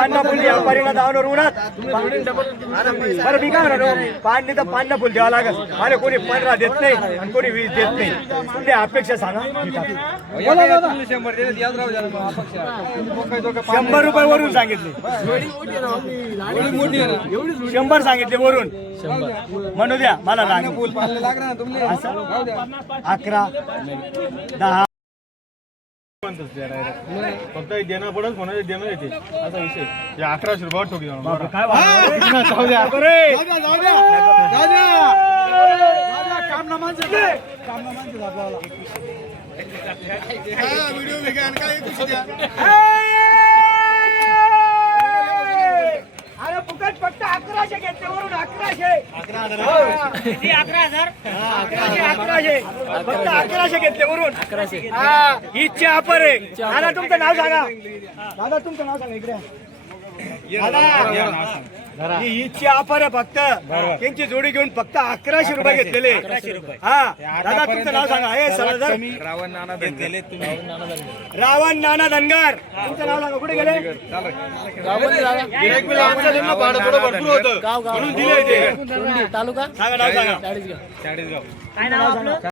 पान्ना फुल व्यापारीला दावणार उन्हात बरं मी काय म्हणतो पाणी तर पान्ना फुल द्यावं लागेल मला कोणी 15 देत नाही आणि कोणी 20 देत नाही तुमची अपेक्षा सांगा 100 रुपये वरून सांगितले 100 सांगितले वरून म्हणू द्या मला 11 10 फक्त देणं पडत कोणाचे देणं येते असा विषय 1100 रुपये ठोकी काय अरे फुकट फक्त 1100 घेतले वरून 1100 फक्त 1100 घेतले वरून 1100 ही ऑफर आहे दादा तुमचं नाव सांगा दादा तुमचं नाव सांगा इकडे दादा ही ऑफर आहे फक्त त्यांची जोडी घेऊन फक्त 1100 रुपये घेतलेले हा दादा तुमचं नाव सांगा हे सरळ रावण नाना धनगर तुमचं नाव सांगा कुठे गेले तालुका सांगा नाव सांगा काय नाव आपलं